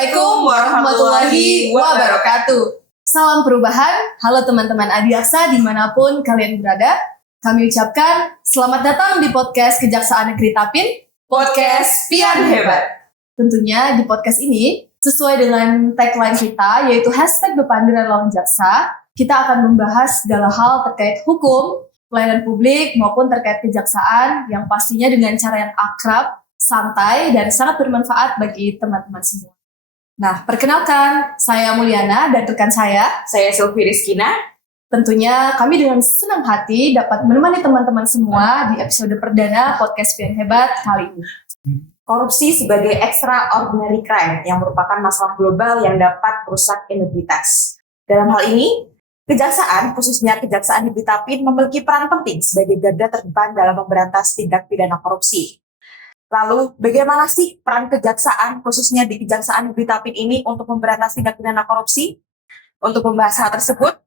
Assalamualaikum warahmatullahi wabarakatuh. Salam perubahan, halo teman-teman Adiaksa dimanapun kalian berada. Kami ucapkan selamat datang di podcast Kejaksaan Negeri Tapin, podcast Pian Hebat. Tentunya di podcast ini, sesuai dengan tagline kita, yaitu hashtag Bepandiran Lawan Jaksa, kita akan membahas segala hal terkait hukum, pelayanan publik, maupun terkait kejaksaan yang pastinya dengan cara yang akrab, santai, dan sangat bermanfaat bagi teman-teman semua. Nah, perkenalkan, saya Mulyana dan rekan saya Sylvie Rizkina. Tentunya kami dengan senang hati dapat menemani teman-teman semua di episode perdana podcast Pian Hebat kali ini. Korupsi sebagai extraordinary crime yang merupakan masalah global yang dapat merusak integritas. Dalam hal ini, kejaksaan, khususnya Kejaksaan Negeri Tapin, memiliki peran penting sebagai garda terdepan dalam memberantas tindak pidana korupsi. Lalu, bagaimana sih peran kejaksaan, khususnya di Kejaksaan Negeri Tapin ini untuk memberantas tindak pidana korupsi? Untuk membahas hal tersebut,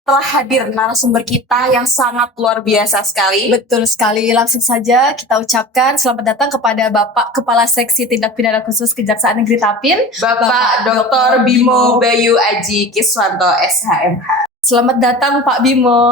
telah hadir narasumber kita yang sangat luar biasa sekali. Betul sekali, langsung saja kita ucapkan selamat datang kepada Bapak Kepala Seksi Tindak Pidana Khusus Kejaksaan Negeri Tapin, Bapak Dr. Bimo Bayu Aji Kiswanto, SHMH. Selamat datang Pak Bimo.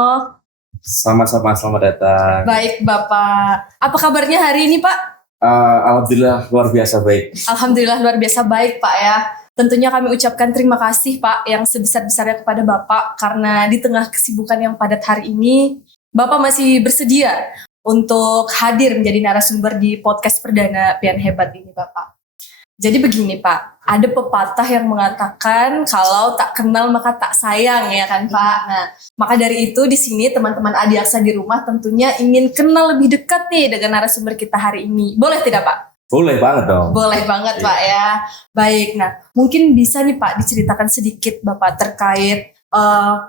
Sama-sama, selamat datang. Baik Bapak, apa kabarnya hari ini Pak? Alhamdulillah luar biasa baik. Alhamdulillah luar biasa baik Pak ya. Tentunya kami ucapkan terima kasih Pak yang sebesar-besarnya kepada Bapak karena di tengah kesibukan yang padat hari ini Bapak masih bersedia untuk hadir menjadi narasumber di podcast perdana Pian Hebat ini Bapak. Jadi begini Pak, ada pepatah yang mengatakan kalau tak kenal maka tak sayang ya kan Pak. Nah, maka dari itu di sini teman-teman Adiaksa di rumah tentunya ingin kenal lebih dekat nih dengan narasumber kita hari ini. Boleh tidak Pak? Boleh banget dong. Boleh banget Pak ya. Baik, nah mungkin bisa nih Pak diceritakan sedikit Bapak terkait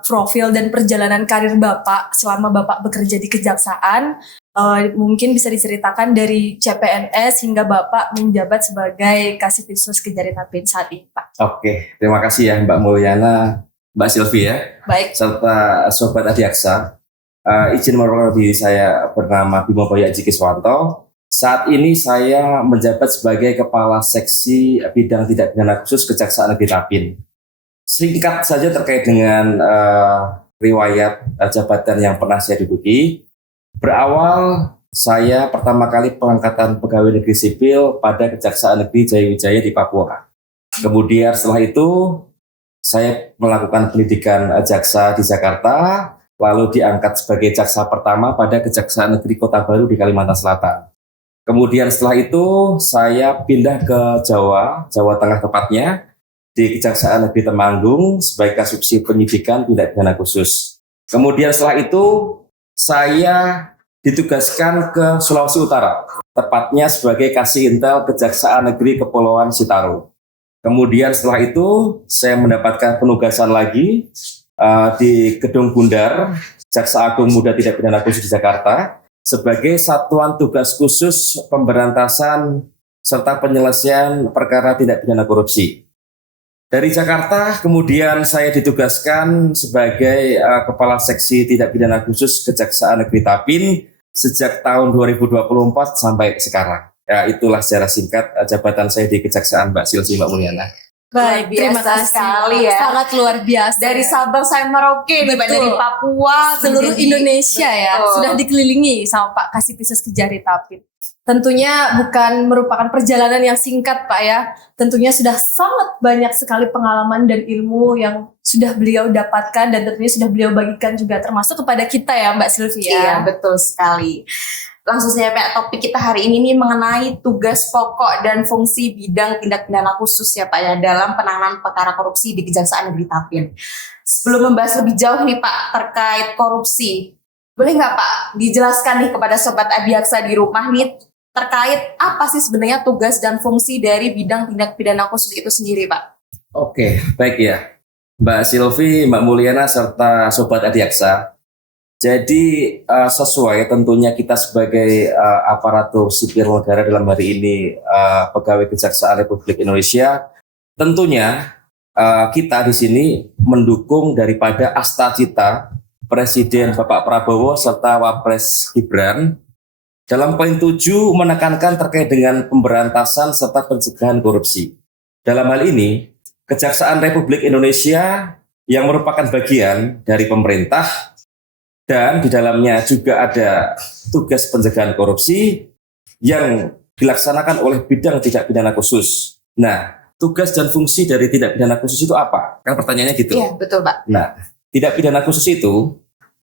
profil dan perjalanan karir Bapak selama Bapak bekerja di kejaksaan. Mungkin bisa diceritakan dari CPNS hingga Bapak menjabat sebagai Kasipinsus Kejari Tapin saat ini Pak. Oke, terima kasih ya Mbak Mulyana, Mbak Sylvie ya. Baik. Serta Sobat Adiaksa. Izin memperkenalkan diri saya bernama Bimo Bayu Aji Kiswanto. Saat ini saya menjabat sebagai Kepala Seksi Bidang Tindak Pidana Khusus Kejaksaan Negeri Tapin. Singkat saja terkait dengan riwayat jabatan yang pernah saya duduki. Berawal saya pertama kali pengangkatan pegawai negeri sipil pada Kejaksaan Negeri Jayawijaya di Papua. Kemudian setelah itu saya melakukan pendidikan jaksa di Jakarta, lalu diangkat sebagai jaksa pertama pada Kejaksaan Negeri Kota Baru di Kalimantan Selatan. Kemudian setelah itu saya pindah ke Jawa Tengah tepatnya, di Kejaksaan Negeri Temanggung sebagai Kasubsi Penyidikan Tindak Pidana Khusus. Kemudian setelah itu saya ditugaskan ke Sulawesi Utara, tepatnya sebagai Kasih Intel Kejaksaan Negeri Kepulauan Sitaro. Kemudian setelah itu saya mendapatkan penugasan lagi di Gedung Bundar, Jaksa Agung Muda Tindak Pidana Khusus di Jakarta, sebagai Satuan Tugas Khusus Pemberantasan serta Penyelesaian Perkara Tindak Pidana Korupsi. Dari Jakarta, kemudian saya ditugaskan sebagai Kepala Seksi Tindak Pidana Khusus Kejaksaan Negeri Tapin sejak tahun 2024 sampai sekarang. Ya, itulah secara singkat jabatan saya di Kejaksaan Mbak Sylvie, Mbak Mulyana. Baik, terima kasih sekali ya. Sangat luar biasa. Dari Sabang sampai Merauke, dari Papua, seluruh Indonesia ya, sudah dikelilingi sama Pak Kasipinsus Kejari Tapin. Tentunya bukan merupakan perjalanan yang singkat Pak ya. Tentunya sudah sangat banyak sekali pengalaman dan ilmu yang sudah beliau dapatkan dan tentunya sudah beliau bagikan juga termasuk kepada kita ya Mbak Sylvia. Iya, betul sekali. Langsung saja Pak, topik kita hari ini nih mengenai tugas pokok dan fungsi bidang tindak pidana khusus ya Pak ya dalam penanganan perkara korupsi di Kejaksaan Negeri Tapin. Sebelum membahas lebih jauh nih Pak terkait korupsi, boleh nggak Pak dijelaskan nih kepada Sobat Adiaksa di rumah nih terkait apa sih sebenarnya tugas dan fungsi dari bidang tindak pidana khusus itu sendiri Pak? Oke, baik ya. Mbak Sylvie, Mbak Mulyana, serta Sobat Adiaksa. Jadi sesuai tentunya kita sebagai aparatur sipil negara dalam hari ini pegawai Kejaksaan Republik Indonesia, tentunya kita di sini mendukung daripada asta-cita Presiden Bapak Prabowo serta Wapres Gibran dalam poin 7 menekankan terkait dengan pemberantasan serta pencegahan korupsi. Dalam hal ini, Kejaksaan Republik Indonesia yang merupakan bagian dari pemerintah dan di dalamnya juga ada tugas pencegahan korupsi yang dilaksanakan oleh bidang tindak pidana khusus. Nah, tugas dan fungsi dari tindak pidana khusus itu apa? Kan pertanyaannya gitu. Iya, betul, Pak. Nah, tindak pidana khusus itu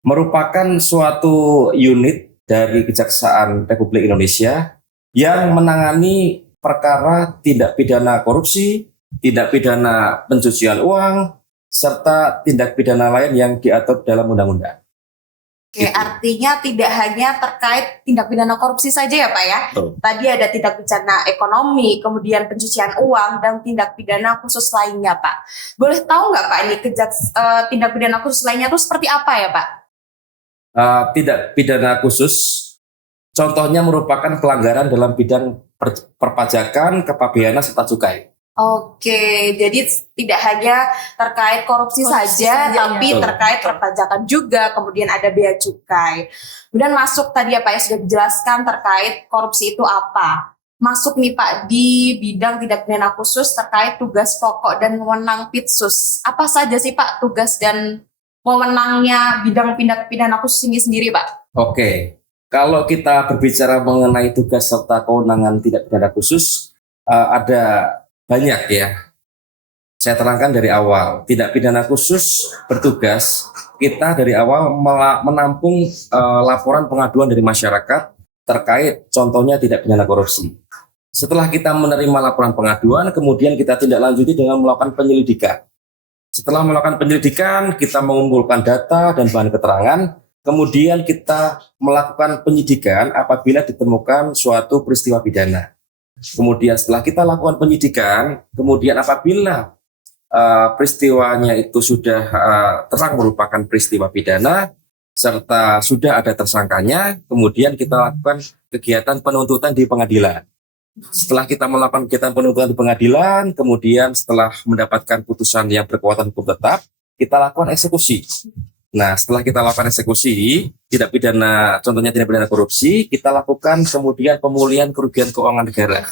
merupakan suatu unit dari Kejaksaan Republik Indonesia yang menangani perkara tindak pidana korupsi, tindak pidana pencucian uang, serta tindak pidana lain yang diatur dalam undang-undang. Oke, Gitu. artinya tidak hanya terkait tindak pidana korupsi saja ya Pak ya. Betul. Tadi ada tindak pidana ekonomi, kemudian pencucian uang, dan tindak pidana khusus lainnya Pak. Boleh tahu nggak Pak ini tindak pidana khusus lainnya itu seperti apa ya Pak? Tindak pidana khusus contohnya merupakan pelanggaran dalam bidang perpajakan, kepabeanan, serta cukai. Oke, jadi tidak hanya terkait korupsi saja, tapi ya. terkait perpajakan juga, kemudian ada bea cukai. Kemudian masuk tadi ya Pak ya sudah dijelaskan terkait korupsi itu apa. Masuk nih Pak di bidang tindak pidana khusus terkait tugas pokok dan wewenang Pitsus. Apa saja sih Pak tugas dan wewenangnya bidang tindak pidana khusus ini sendiri Pak? Oke, kalau kita berbicara mengenai tugas serta kewenangan tindak pidana khusus, ada banyak ya. Saya terangkan dari awal, tindak pidana khusus bertugas kita dari awal menampung laporan pengaduan dari masyarakat terkait contohnya tindak pidana korupsi. Setelah kita menerima laporan pengaduan, kemudian kita tindak lanjuti dengan melakukan penyelidikan. Setelah melakukan penyelidikan, kita mengumpulkan data dan bahan keterangan, kemudian kita melakukan penyidikan apabila ditemukan suatu peristiwa pidana. Kemudian setelah kita lakukan penyidikan, kemudian apabila peristiwanya itu sudah terang merupakan peristiwa pidana, serta sudah ada tersangkanya, kemudian kita lakukan kegiatan penuntutan di pengadilan. Setelah kita melakukan kegiatan penuntutan di pengadilan, kemudian setelah mendapatkan putusan yang berkekuatan hukum tetap, kita lakukan eksekusi. Nah, setelah kita lakukan eksekusi, tindak pidana, contohnya tindak pidana korupsi, kita lakukan kemudian pemulihan kerugian keuangan negara.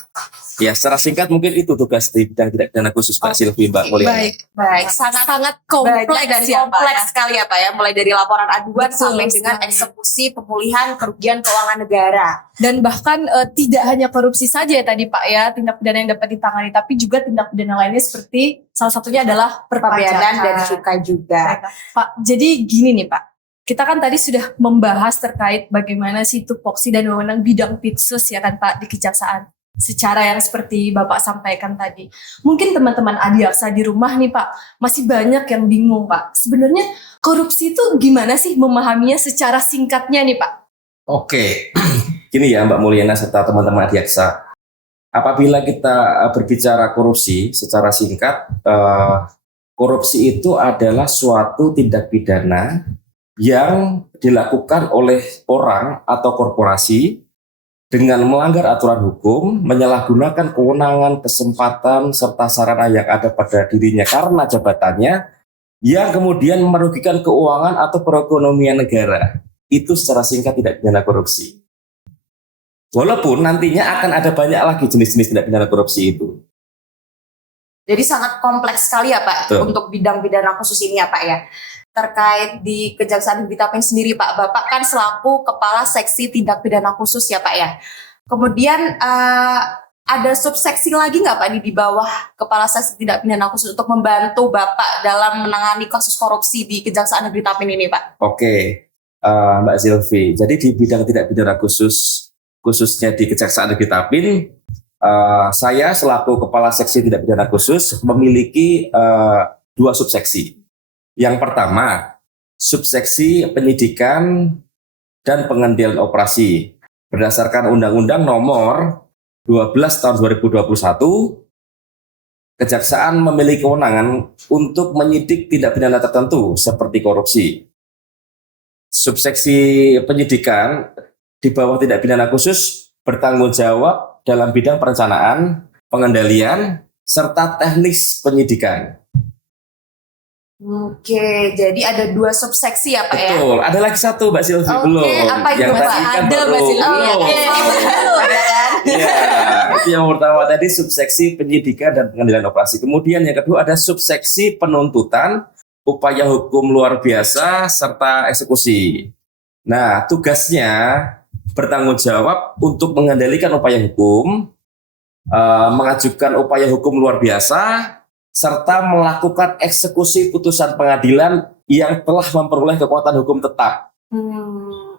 Ya, secara singkat mungkin itu tugas di bidang tindak pidana khusus Mbak Silvi, Mbak Mulyana. Baik, sangat kompleks dan kompleks sekali ya Pak ya, mulai dari laporan aduan sampai dengan eksekusi, pemulihan kerugian keuangan negara. Dan bahkan tidak hanya korupsi saja ya tadi Pak ya, tindak pidana yang dapat ditangani, tapi juga tindak pidana lainnya seperti salah satunya adalah Perpajakan dan cukai juga. Pak, jadi gini nih Pak, kita kan tadi sudah membahas terkait bagaimana sih tupoksi dan wewenang bidang Pitsus ya kan Pak di Kejaksaan. Secara yang seperti Bapak sampaikan tadi. Mungkin teman-teman Adiaksa di rumah nih Pak, masih banyak yang bingung Pak. Sebenarnya korupsi itu gimana sih memahaminya secara singkatnya nih Pak? Oke, gini ya Mbak Mulyana serta teman-teman Adiaksa. Apabila kita berbicara korupsi secara singkat, korupsi itu adalah suatu tindak pidana yang dilakukan oleh orang atau korporasi dengan melanggar aturan hukum, menyalahgunakan kewenangan, kesempatan, serta sarana yang ada pada dirinya karena jabatannya, yang kemudian merugikan keuangan atau perekonomian negara. Itu secara singkat tindak pidana korupsi. Walaupun nantinya akan ada banyak lagi jenis-jenis tindak pidana korupsi itu. Jadi sangat kompleks sekali ya Pak. Betul. Untuk bidang pidana khusus ini ya Pak ya. Terkait di Kejaksaan Negeri Tapin sendiri Pak, Bapak kan selaku Kepala Seksi Tindak Pidana Khusus ya Pak ya. Kemudian ada subseksi lagi nggak Pak di bawah Kepala Seksi Tindak Pidana Khusus untuk membantu Bapak dalam menangani kasus korupsi di Kejaksaan Negeri Tapin ini Pak? Oke, Mbak Silvi. Jadi di bidang tindak pidana khususnya di Kejaksaan Negeri Tapin, saya selaku Kepala Seksi Tindak Pidana Khusus memiliki 2 subseksi. Yang pertama, subseksi penyidikan dan pengendalian operasi. Berdasarkan Undang-Undang Nomor 12 Tahun 2021, Kejaksaan memiliki kewenangan untuk menyidik tindak pidana tertentu seperti korupsi. Subseksi penyidikan di bawah tindak pidana khusus bertanggung jawab dalam bidang perencanaan, pengendalian, serta teknis penyidikan. Oke, jadi ada 2 subseksi ya Pak ya? Betul. Ada lagi satu Mbak Silvi Oke, belum. apa itu, yang Mbak? tadi kan Ada, Mbak Silvi. belum. Oke. Iya, itu yang pertama tadi subseksi penyidikan dan pengadilan operasi. Kemudian yang kedua ada subseksi penuntutan, upaya hukum luar biasa serta eksekusi. Nah, tugasnya bertanggung jawab untuk mengendalikan upaya hukum, mengajukan upaya hukum luar biasa, serta melakukan eksekusi putusan pengadilan yang telah memperoleh kekuatan hukum tetap.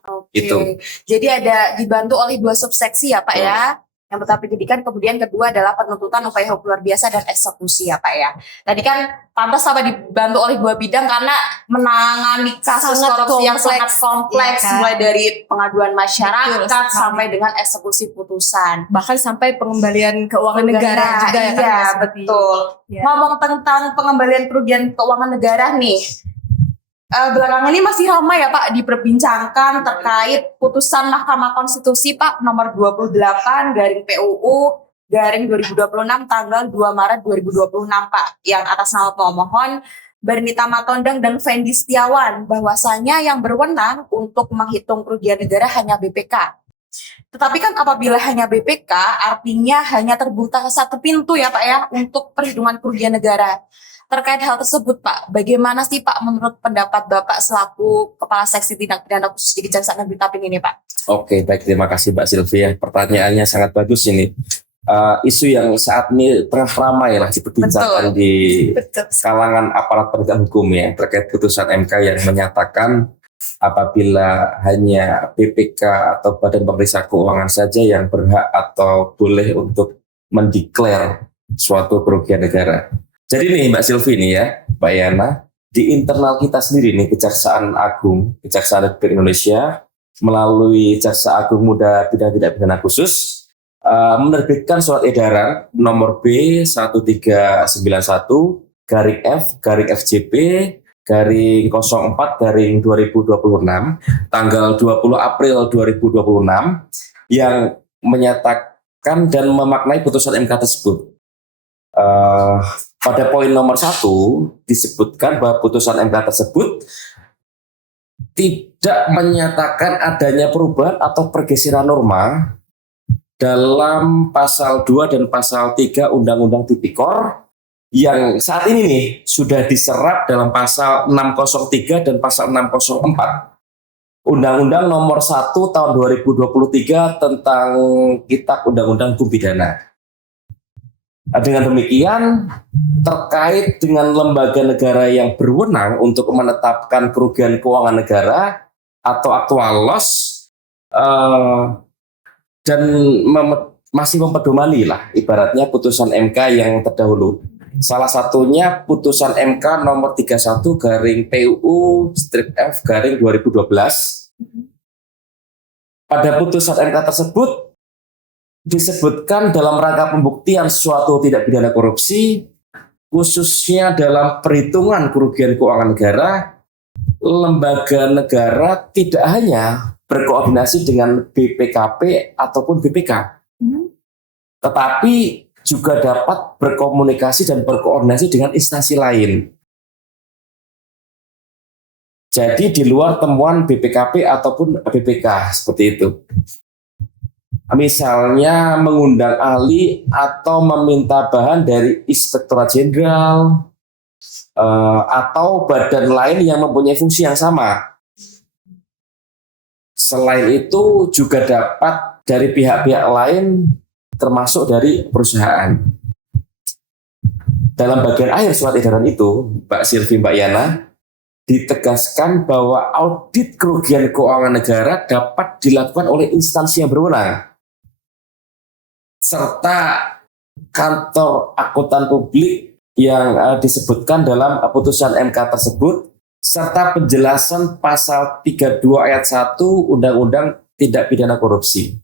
Oke. Itu. Jadi ada dibantu oleh 2 subseksi ya Pak ya. Yang pertama penyidikan, kemudian kedua adalah penuntutan, upaya hukum luar biasa dan eksekusi ya Pak ya. Tadi kan pantas apa dibantu oleh 2 bidang karena menangani kasus Sangat korupsi yang kompleks. sangat kompleks, Iya kan? mulai dari pengaduan Betul masyarakat sekali. sampai dengan eksekusi putusan. Bahkan sampai pengembalian keuangan negara juga ya kan, Iya, Mbak Silvi? betul. Iya. Ngomong tentang pengembalian kerugian keuangan negara nih. Belakangan ini masih ramai ya Pak diperbincangkan terkait putusan Mahkamah Konstitusi Pak nomor 28 garing PUU garing 2026 tanggal 2 Maret 2026 Pak, yang atas nama pemohon Bernita Matondang dan Fendi Setiawan bahwasanya yang berwenang untuk menghitung kerugian negara hanya BPK. Tetapi kan apabila hanya BPK artinya hanya terbuka satu pintu ya Pak ya untuk perhitungan kerugian negara. Terkait hal tersebut Pak, bagaimana sih Pak menurut pendapat Bapak selaku Kepala Seksi Tindak Pidana Khusus di Kejaksaan Negeri Tapin ini Pak? Oke, baik, terima kasih Mbak Sylvia. Pertanyaannya sangat bagus ini. Isu yang saat ini tengah ramai lah diperbincangkan di Betul. kalangan aparat penegak hukum ya terkait putusan MK yang menyatakan apabila hanya BPK atau Badan Pemeriksa Keuangan saja yang berhak atau boleh untuk mendeklar suatu kerugian negara. Jadi nih Mbak Sylvie nih ya, Mbak Yana, di internal kita sendiri nih Kejaksaan Agung, Kejaksaan Republik Indonesia melalui Jaksa Agung Muda Bidang Tindak Pidana Khusus menerbitkan surat edaran nomor B1391 garing F garing FJP garing 04 garing 2026 tanggal 20 April 2026 yang menyatakan dan memaknai putusan MK tersebut. Pada poin nomor 1 disebutkan bahwa putusan MK tersebut tidak menyatakan adanya perubahan atau pergeseran norma dalam pasal 2 dan pasal 3 Undang-Undang Tipikor yang saat ini nih sudah diserap dalam pasal 603 dan pasal 604 Undang-Undang nomor 1 tahun 2023 tentang Kitab Undang-Undang Hukum Pidana. Dengan demikian, terkait dengan lembaga negara yang berwenang untuk menetapkan kerugian keuangan negara atau aktual loss dan masih mempedomani lah ibaratnya putusan MK yang terdahulu. Salah satunya putusan MK nomor 31 garing PUU strip F garing 2012. Pada putusan MK tersebut disebutkan dalam rangka pembuktian suatu tindak pidana korupsi, khususnya dalam perhitungan kerugian keuangan negara, lembaga negara tidak hanya berkoordinasi dengan BPKP ataupun BPK, tetapi juga dapat berkomunikasi dan berkoordinasi dengan instansi lain. Jadi di luar temuan BPKP ataupun BPK seperti itu. Misalnya mengundang ahli atau meminta bahan dari Inspektorat Jenderal atau badan lain yang mempunyai fungsi yang sama. Selain itu juga dapat dari pihak-pihak lain termasuk dari perusahaan. Dalam bagian akhir surat edaran itu, Mbak Sylvie, Mbak Yana, ditegaskan bahwa audit kerugian keuangan negara dapat dilakukan oleh instansi yang berwenang, serta kantor akuntan publik yang disebutkan dalam putusan MK tersebut, serta penjelasan pasal 32 ayat 1 Undang-Undang Tindak Pidana Korupsi.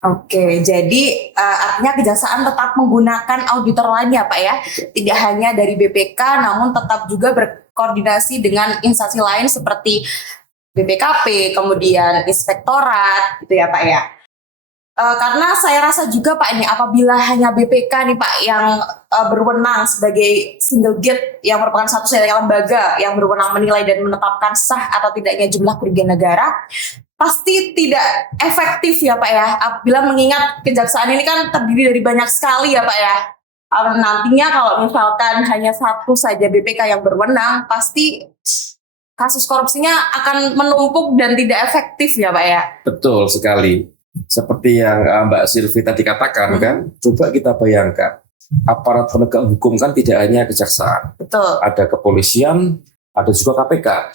Oke, jadi artinya kejaksaan tetap menggunakan auditor lain ya Pak ya? Tidak hanya dari BPK, namun tetap juga berkoordinasi dengan instansi lain seperti BPKP, kemudian inspektorat, gitu ya Pak ya? Karena saya rasa juga Pak ini apabila hanya BPK nih Pak yang berwenang sebagai single gate yang merupakan satu-satunya lembaga yang berwenang menilai dan menetapkan sah atau tidaknya jumlah kerugian negara, pasti tidak efektif ya Pak ya. Apabila mengingat kejaksaan ini kan terdiri dari banyak sekali ya Pak ya. Nantinya kalau misalkan hanya satu saja BPK yang berwenang, pasti kasus korupsinya akan menumpuk dan tidak efektif ya Pak ya. Betul sekali. Seperti yang Mbak Silvi tadi katakan kan, coba kita bayangkan, aparat penegak hukum kan tidak hanya kejaksaan, Betul. ada kepolisian, ada juga KPK.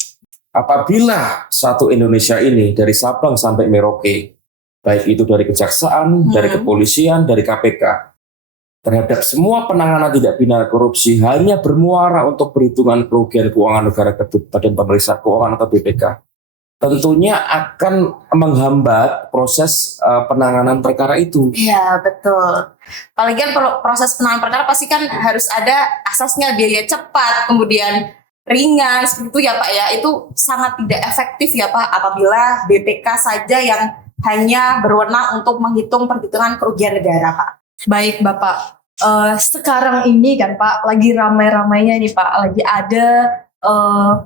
Apabila satu Indonesia ini dari Sabang sampai Merauke, baik itu dari kejaksaan, dari kepolisian, dari KPK, terhadap semua penanganan tindak pidana korupsi hanya bermuara untuk perhitungan kerugian keuangan negara ke Badan Pemeriksa Keuangan atau BPK, tentunya akan menghambat proses penanganan perkara itu. Iya betul. Apalagi kan proses penanganan perkara pasti kan harus ada asasnya biaya cepat, kemudian ringan seperti itu ya Pak ya. Itu sangat tidak efektif ya Pak apabila BPK saja yang hanya berwenang untuk menghitung perhitungan kerugian negara Pak. Baik Bapak, sekarang ini kan Pak lagi ramai-ramainya nih Pak, lagi ada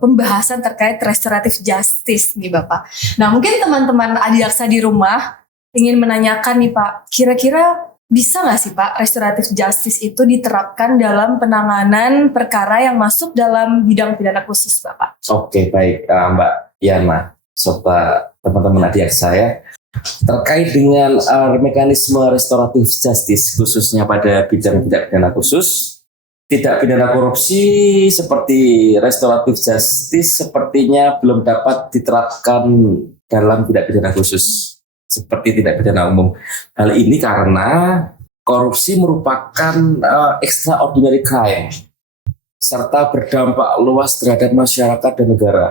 pembahasan terkait restoratif justice nih Bapak. Nah mungkin teman-teman Adiaksa di rumah ingin menanyakan nih Pak, kira-kira bisa nggak sih Pak restoratif justice itu diterapkan dalam penanganan perkara yang masuk dalam bidang pidana khusus Bapak? Oke, baik Mbak Yana, serta teman-teman Adiaksa ya. Terkait dengan mekanisme restoratif justice khususnya pada bidang tindak pidana khusus, tidak pidana korupsi seperti restoratif justice sepertinya belum dapat diterapkan dalam tindak pidana khusus seperti tindak pidana umum. Hal ini karena korupsi merupakan extraordinary crime serta berdampak luas terhadap masyarakat dan negara,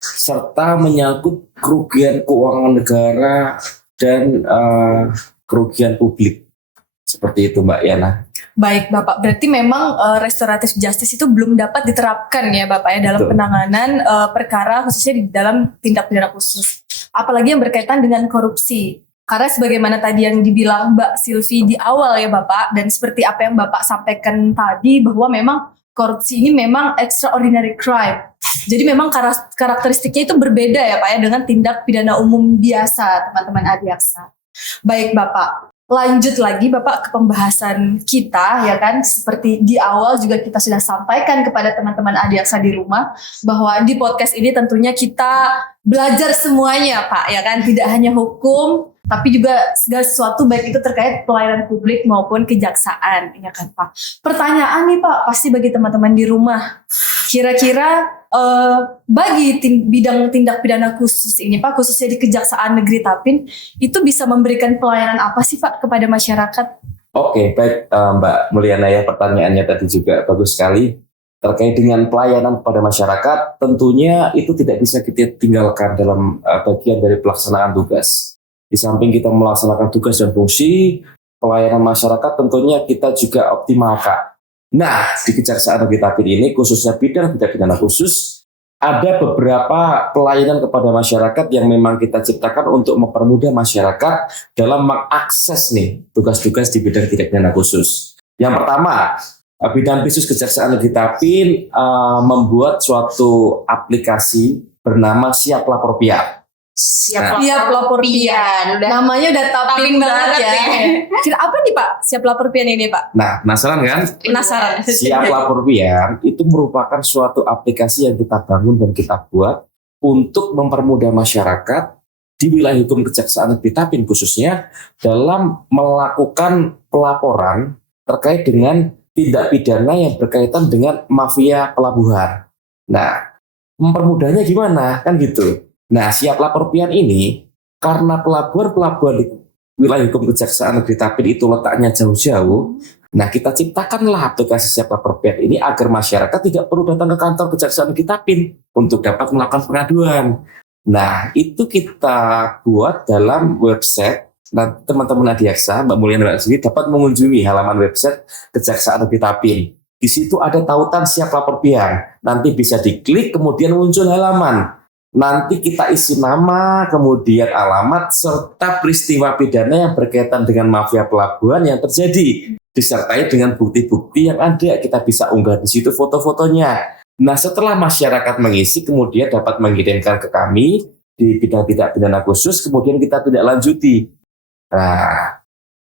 serta menyangkut kerugian keuangan negara dan kerugian publik. Seperti itu Mbak Yana. Baik Bapak, berarti memang restoratif justice itu belum dapat diterapkan ya Bapak ya dalam penanganan perkara khususnya di dalam tindak pidana khusus. Apalagi yang berkaitan dengan korupsi. Karena sebagaimana tadi yang dibilang Mbak Silvi di awal ya Bapak, dan seperti apa yang Bapak sampaikan tadi bahwa memang korupsi ini memang extraordinary crime. Jadi memang karakteristiknya itu berbeda ya Pak ya dengan tindak pidana umum biasa teman-teman Adiaksa. Baik Bapak, lanjut lagi Bapak ke pembahasan kita ya kan, seperti di awal juga kita sudah sampaikan kepada teman-teman Adiaksa di rumah bahwa di podcast ini tentunya kita belajar semuanya Pak ya kan, tidak hanya hukum tapi juga segala sesuatu baik itu terkait pelayanan publik maupun kejaksaan ya kan Pak. Pertanyaan nih Pak pasti bagi teman-teman di rumah, kira-kira bagi bidang tindak pidana khusus ini Pak, khususnya di Kejaksaan Negeri Tapin, itu bisa memberikan pelayanan apa sih Pak kepada masyarakat? Oke, baik Mbak Mulyana ya, pertanyaannya tadi juga bagus sekali. Terkait dengan pelayanan kepada masyarakat, tentunya itu tidak bisa kita tinggalkan dalam bagian dari pelaksanaan tugas. Di samping kita melaksanakan tugas dan fungsi, pelayanan masyarakat tentunya kita juga optimalkan. Nah, di Kejaksaan Negeri Tapin ini, khususnya bidang tindak pidana khusus, ada beberapa pelayanan kepada masyarakat yang memang kita ciptakan untuk mempermudah masyarakat dalam mengakses nih tugas-tugas di bidang tindak pidana khusus. Yang pertama, bidang khusus Kejaksaan Negeri Tapin membuat suatu aplikasi bernama Siap Lapor Pian. Siap lapor pian. Namanya udah Tapin banget ya. Kira apa nih Pak Siap Lapor Pian ini Pak? Nah, penasaran kan? Penasaran. Siap Lapor Pian itu merupakan suatu aplikasi yang kita bangun dan kita buat untuk mempermudah masyarakat di wilayah hukum Kejaksaan Negeri Tapin khususnya dalam melakukan pelaporan terkait dengan tindak pidana yang berkaitan dengan mafia pelabuhan. Nah, mempermudahnya gimana? Kan gitu. Nah, Siap Lapor Pian ini karena pelabuhan-pelabuhan di wilayah hukum Kejaksaan Negeri Tapin itu letaknya jauh-jauh, nah kita ciptakanlah aplikasi Siap Lapor Pian ini agar masyarakat tidak perlu datang ke kantor Kejaksaan Negeri Tapin untuk dapat melakukan pengaduan. Nah, itu kita buat dalam website. Nah, teman-teman Adiaksa, Mbak Mulyana sendiri dapat mengunjungi halaman website Kejaksaan Negeri Tapin. Di situ ada tautan Siap Lapor Pian. Nanti bisa diklik, kemudian muncul halaman. nanti kita isi nama, kemudian alamat, serta peristiwa pidana yang berkaitan dengan mafia pelabuhan yang terjadi. Disertai dengan bukti-bukti yang ada, kita bisa unggah di situ foto-fotonya. Nah, setelah masyarakat mengisi, kemudian dapat mengirimkan ke kami di bidang tindak pidana khusus, kemudian kita tidak lanjuti. Nah,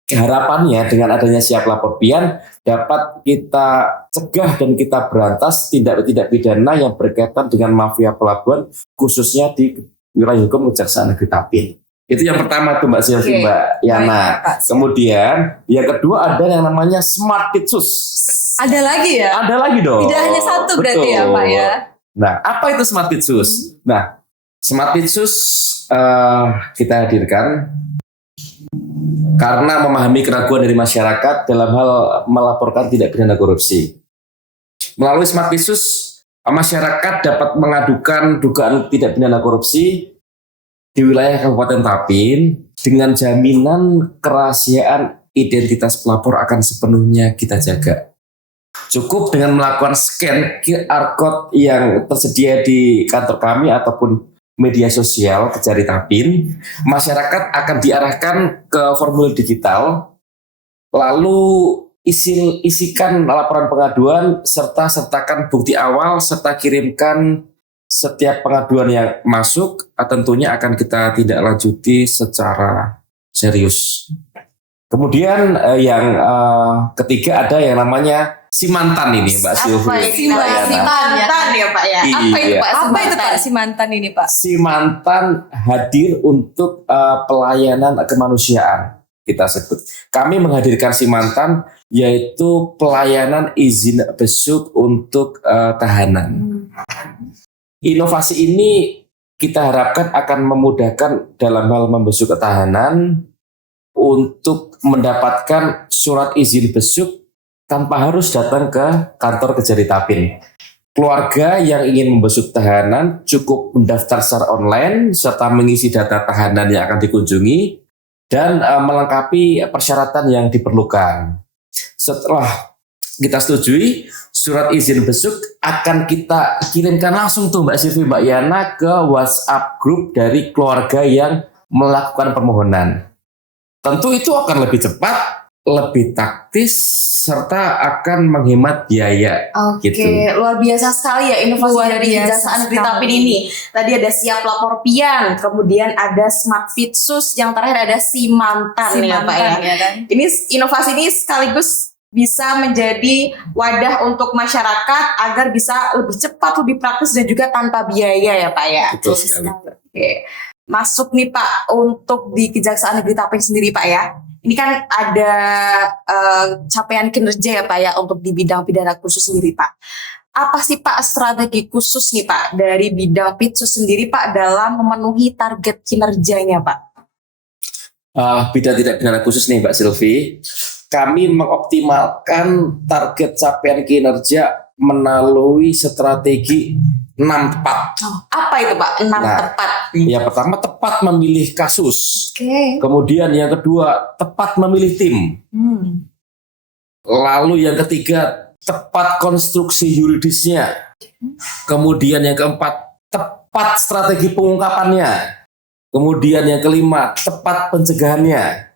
harapannya dengan adanya siap lapor pian dapat kita cegah dan kita berantas tindak pidana yang berkaitan dengan mafia pelabuhan khususnya di wilayah hukum Kejaksaan Negeri Tapin. Itu yang pertama tuh Mbak Silvi, Mbak Yana. Kemudian yang kedua ada yang namanya Smart Pitsus. Ada lagi ya? Ada lagi dong. Tidak hanya satu berarti ya Pak ya? Nah, apa itu Smart Pitsus? Nah, Smart Pitsus kita hadirkan karena memahami keraguan dari masyarakat dalam hal melaporkan tindak pidana korupsi. Melalui Smart Pitsus, masyarakat dapat mengadukan dugaan tindak pidana korupsi di wilayah Kabupaten Tapin dengan jaminan kerahasiaan identitas pelapor akan sepenuhnya kita jaga. Cukup dengan melakukan scan QR code yang tersedia di kantor kami ataupun media sosial Kejari Tapin, masyarakat akan diarahkan ke formulir digital, lalu isikan laporan pengaduan serta sertakan bukti awal serta kirimkan setiap pengaduan yang masuk, tentunya akan kita tindak lanjuti secara serius. Kemudian yang ketiga ada yang namanya Simantan ini Mbak Silvi. Simantan ya Pak ya. Apa itu Pak? Apa itu Pak Simantan ini Pak? Simantan hadir untuk pelayanan kemanusiaan kita sebut. Kami menghadirkan Simantan yaitu pelayanan izin besuk untuk tahanan. Inovasi ini kita harapkan akan memudahkan dalam hal membesuk tahanan untuk mendapatkan surat izin besuk tanpa harus datang ke kantor Kejari Tapin. Keluarga yang ingin membesuk tahanan cukup mendaftar secara online serta mengisi data tahanan yang akan dikunjungi dan melengkapi persyaratan yang diperlukan. Setelah kita setujui, surat izin besuk akan kita kirimkan langsung tuh Mbak Silvi, Mbak Yana ke WhatsApp grup dari keluarga yang melakukan permohonan. Tentu itu akan lebih cepat, lebih taktis, serta akan menghemat biaya. Oke, luar biasa sekali ya inovasi dari Kejaksaan Negeri Tapin ini. Tadi ada siap lapor pian, kemudian ada Smart Pitsus, yang terakhir ada Simantan ya Pak ya. Kan? Ini inovasi ini sekaligus bisa menjadi wadah untuk masyarakat agar bisa lebih cepat, lebih praktis dan juga tanpa biaya ya Pak ya. Betul sekali. Oke. Masuk nih Pak untuk di Kejaksaan Negeri Tapin sendiri Pak ya. Ini kan ada capaian kinerja ya Pak ya untuk di bidang pidana khusus sendiri Pak. Apa sih Pak strategi khusus nih Pak dari bidang Pitsus sendiri Pak dalam memenuhi target kinerjanya Pak? Bidang tindak pidana khusus nih Mbak Silvi, kami mengoptimalkan target capaian kinerja melalui strategi 6 tepat. Apa itu Pak 6 tepat? Yang pertama tepat memilih kasus. Kemudian yang kedua tepat memilih tim. Lalu yang ketiga tepat konstruksi yuridisnya. Kemudian yang keempat tepat strategi pengungkapannya. Kemudian yang kelima tepat pencegahannya.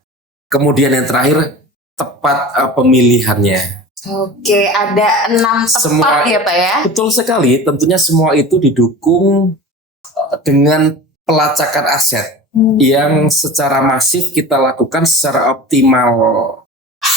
Kemudian yang terakhir tepat pemilihannya. Oke, ada 6 tepat semua, ya Pak ya? Betul sekali, tentunya semua itu didukung dengan pelacakan aset yang secara masif kita lakukan secara optimal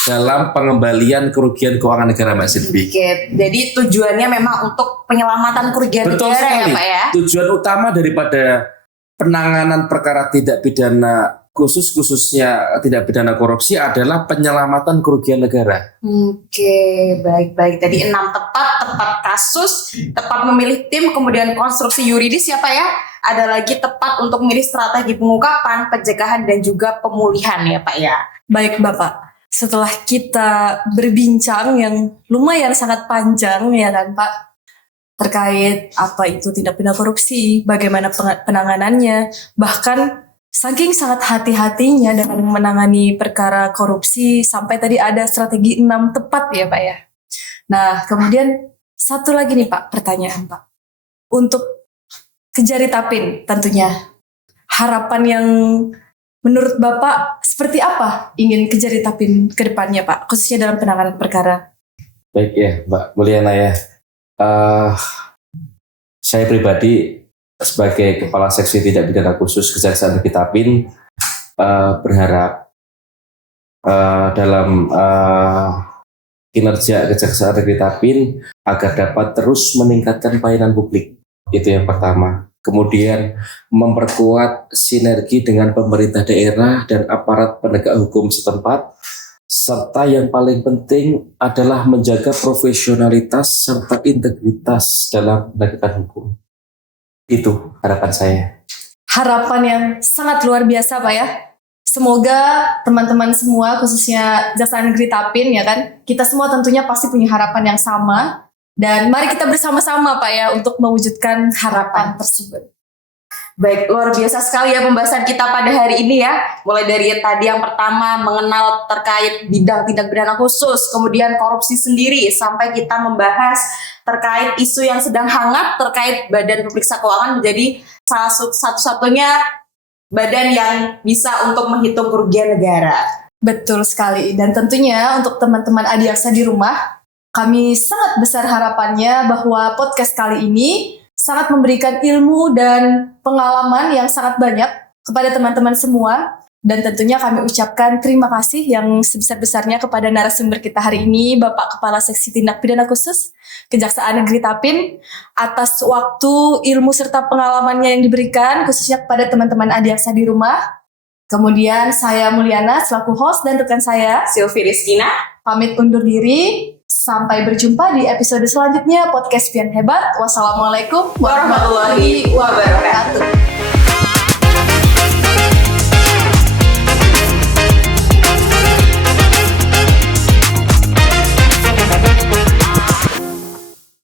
dalam pengembalian kerugian keuangan negara Mbak Silvi. Oke, jadi tujuannya memang untuk penyelamatan kerugian betul negara sekali. Ya Pak ya? Tujuan utama daripada penanganan perkara tindak pidana khususnya tidak pidana korupsi adalah penyelamatan kerugian negara. Oke, baik-baik. Tadi 6 tepat kasus, tepat memilih tim, kemudian konstruksi yuridis ya Pak ya. Ada lagi tepat untuk memilih strategi pengungkapan, pencegahan, dan juga pemulihan ya Pak ya. Baik Bapak, setelah kita berbincang yang lumayan sangat panjang ya kan Pak, terkait apa itu tindak pidana korupsi, bagaimana penanganannya, bahkan saking sangat hati-hatinya dalam menangani perkara korupsi sampai tadi ada strategi 6 tepat ya Pak ya. Nah kemudian satu lagi nih Pak pertanyaan Pak. Untuk Kejari Tapin tentunya. Harapan yang menurut Bapak seperti apa ingin Kejari Tapin ke depannya Pak, khususnya dalam penanganan perkara? Baik ya, Mbak Mulyana ya. Saya pribadi sebagai Kepala Seksi Tindak Pidana Khusus Kejaksaan Negeri Tapin berharap dalam kinerja Kejaksaan Negeri Tapin agar dapat terus meningkatkan pelayanan publik. Itu yang pertama. Kemudian memperkuat sinergi dengan pemerintah daerah dan aparat penegak hukum setempat, serta yang paling penting adalah menjaga profesionalitas serta integritas dalam penegakan hukum. Itu harapan saya. Harapan yang sangat luar biasa Pak ya. Semoga teman-teman semua, khususnya Kejaksaan Negeri Tapin ya kan, kita semua tentunya pasti punya harapan yang sama. Dan mari kita bersama-sama Pak ya untuk mewujudkan harapan tersebut. Baik, luar biasa sekali ya pembahasan kita pada hari ini ya. Mulai dari tadi yang pertama mengenal terkait bidang tindak pidana khusus, kemudian korupsi sendiri, sampai kita membahas terkait isu yang sedang hangat terkait Badan Pemeriksa Keuangan menjadi salah satu-satunya badan yang bisa untuk menghitung kerugian negara. Betul sekali. Dan tentunya untuk teman-teman Adiaksa di rumah, kami sangat besar harapannya bahwa podcast kali ini sangat memberikan ilmu dan pengalaman yang sangat banyak kepada teman-teman semua. Dan tentunya kami ucapkan terima kasih yang sebesar-besarnya kepada narasumber kita hari ini, Bapak Kepala Seksi Tindak Pidana Khusus Kejaksaan Negeri Tapin, atas waktu, ilmu, serta pengalamannya yang diberikan, khususnya kepada teman-teman Adiaksa di rumah. Kemudian saya Mulyana selaku host dan rekan saya Sylvie Rizkina pamit undur diri. Sampai berjumpa di episode selanjutnya podcast Pian Hebat. Wassalamualaikum warahmatullahi wabarakatuh.